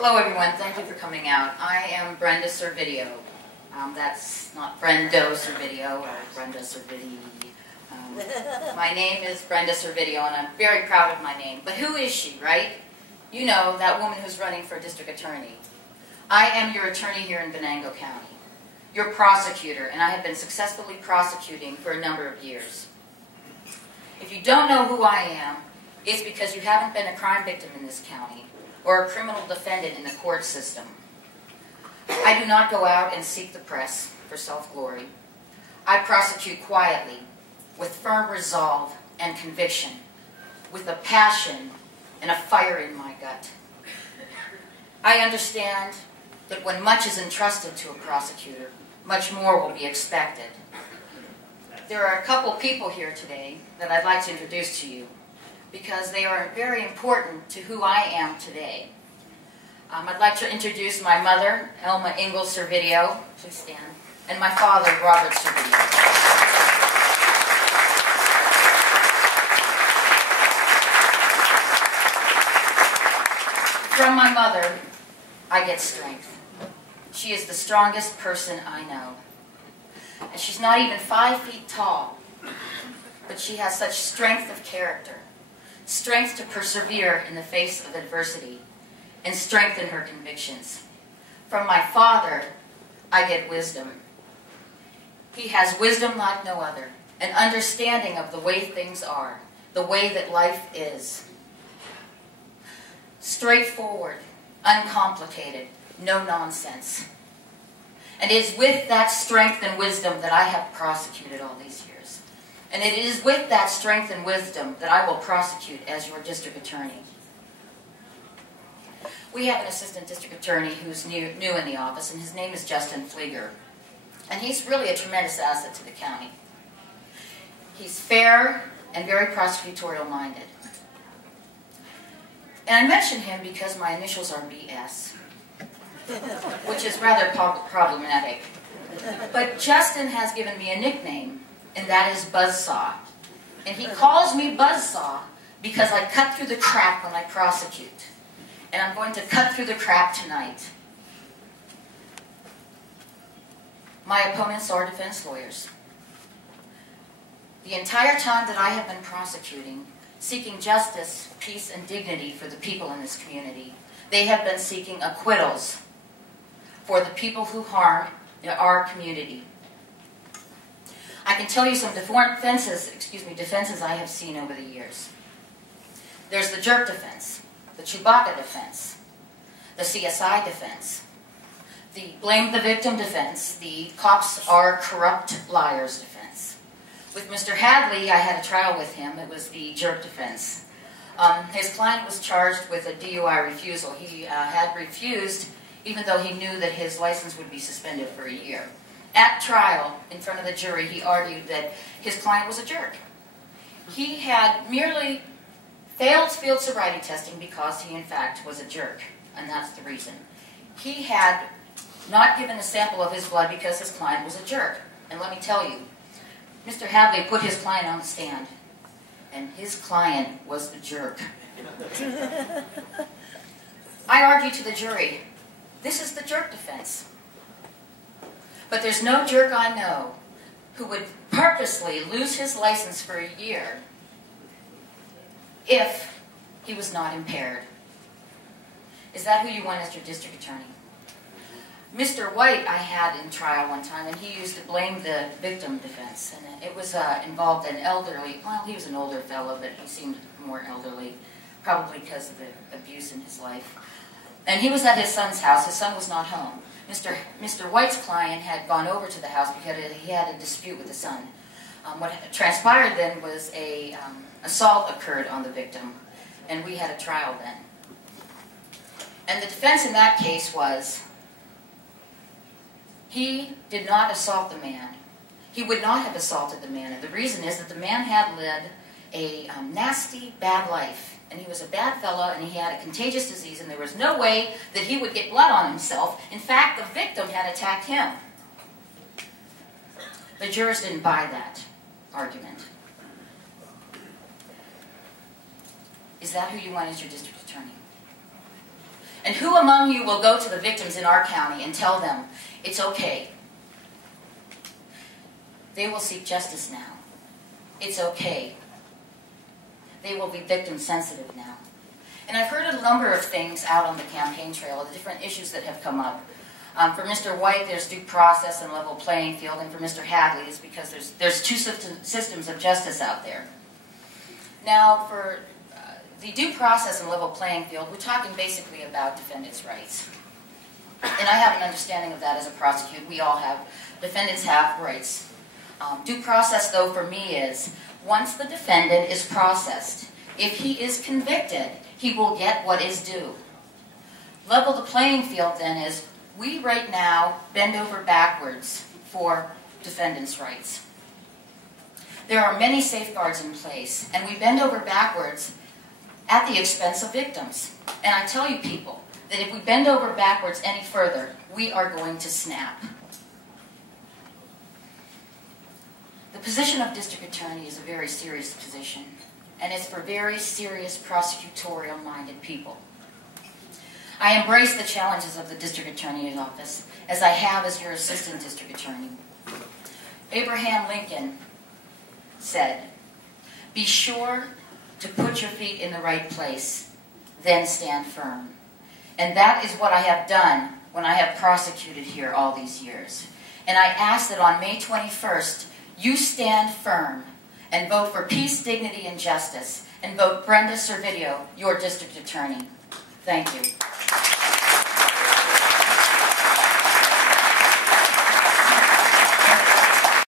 Hello everyone, thank you for coming out. I am Brenda Servidio. That's not Brenda Servidio or Brenda Servidi. My name is Brenda Servidio and I'm very proud of my name. But who is she, right? You know, that woman who's running for district attorney. I am your attorney here in Venango County. Your prosecutor, and I have been successfully prosecuting for a number of years. If you don't know who I am, it's because you haven't been a crime victim in this county or a criminal defendant in the court system. I do not go out and seek the press for self-glory. I prosecute quietly, with firm resolve and conviction, with a passion and a fire in my gut. I understand that when much is entrusted to a prosecutor, much more will be expected. There are a couple people here today that I'd like to introduce to you because they are very important to who I am today. I'd like to introduce my mother, Elma Ingalls Servidio, please stand, and my father, Robert Servidio. From my mother, I get strength. She is the strongest person I know. And she's not even 5 feet tall, but she has such strength of character, strength to persevere in the face of adversity, and strength in her convictions. From my father, I get wisdom. He has wisdom like no other, an understanding of the way things are, the way that life is. Straightforward, uncomplicated, no nonsense. And it is with that strength and wisdom that I have prosecuted all these years. And it is with that strength and wisdom that I will prosecute as your district attorney. We have an assistant district attorney who's new in the office, and his name is Justin Flieger. And he's really a tremendous asset to the county. He's fair and very prosecutorial minded. And I mention him because my initials are BS, which is rather problematic. But Justin has given me a nickname, and that is Buzzsaw. And he calls me Buzzsaw because I cut through the crap when I prosecute. And I'm going to cut through the crap tonight. My opponents are defense lawyers. The entire time that I have been prosecuting, seeking justice, peace, and dignity for the people in this community, they have been seeking acquittals for the people who harm our community. I can tell you some defenses I have seen over the years. There's the jerk defense, the Chewbacca defense, the CSI defense, the blame the victim defense, the cops are corrupt liars defense. With Mr. Hadley, I had a trial with him. It was the jerk defense. His client was charged with a DUI refusal. He had refused even though he knew that his license would be suspended for a year. At trial, in front of the jury, he argued that his client was a jerk. He had merely failed field sobriety testing because he, in fact, was a jerk, and that's the reason. He had not given a sample of his blood because his client was a jerk. And let me tell you, Mr. Hadley put his client on the stand, and his client was the jerk. I argued to the jury, this is the jerk defense. But there's no jerk I know who would purposely lose his license for a year if he was not impaired. Is that who you want as your district attorney? Mr. White I had in trial one time, and he used to blame the victim defense. And it was involved an elderly, well, he was an older fellow, but he seemed more elderly, probably because of the abuse in his life. And he was at his son's house. His son was not home. Mr. White's client had gone over to the house because he had a dispute with the son. What transpired then was an assault occurred on the victim, and we had a trial then. And the defense in that case was, he did not assault the man. He would not have assaulted the man, and the reason is that the man had led a nasty, bad life. And he was a bad fellow, and he had a contagious disease, and there was no way that he would get blood on himself. In fact, the victim had attacked him. The jurors didn't buy that argument. Is that who you want as your district attorney? And who among you will go to the victims in our county and tell them, it's okay? They will seek justice now. It's okay. They will be victim sensitive now. And I've heard a number of things out on the campaign trail, the different issues that have come up. For Mr. White, there's due process and level playing field, and for Mr. Hadley, it's because there's two systems of justice out there. Now, for the due process and level playing field, we're talking basically about defendants' rights. And I have an understanding of that as a prosecutor. We all have. Defendants have rights. Due process, though, for me is, once the defendant is processed, if he is convicted, he will get what is due. Level the playing field, then, is we right now bend over backwards for defendants' rights. There are many safeguards in place, and we bend over backwards at the expense of victims. And I tell you people that if we bend over backwards any further, we are going to snap. The position of district attorney is a very serious position, and it's for very serious prosecutorial-minded people. I embrace the challenges of the district attorney's office, as I have as your assistant district attorney. Abraham Lincoln said, "Be sure to put your feet in the right place, then stand firm." And that is what I have done when I have prosecuted here all these years. And I ask that on May 21st, you stand firm and vote for peace, dignity, and justice, and vote Brenda Servidio, your district attorney. Thank you.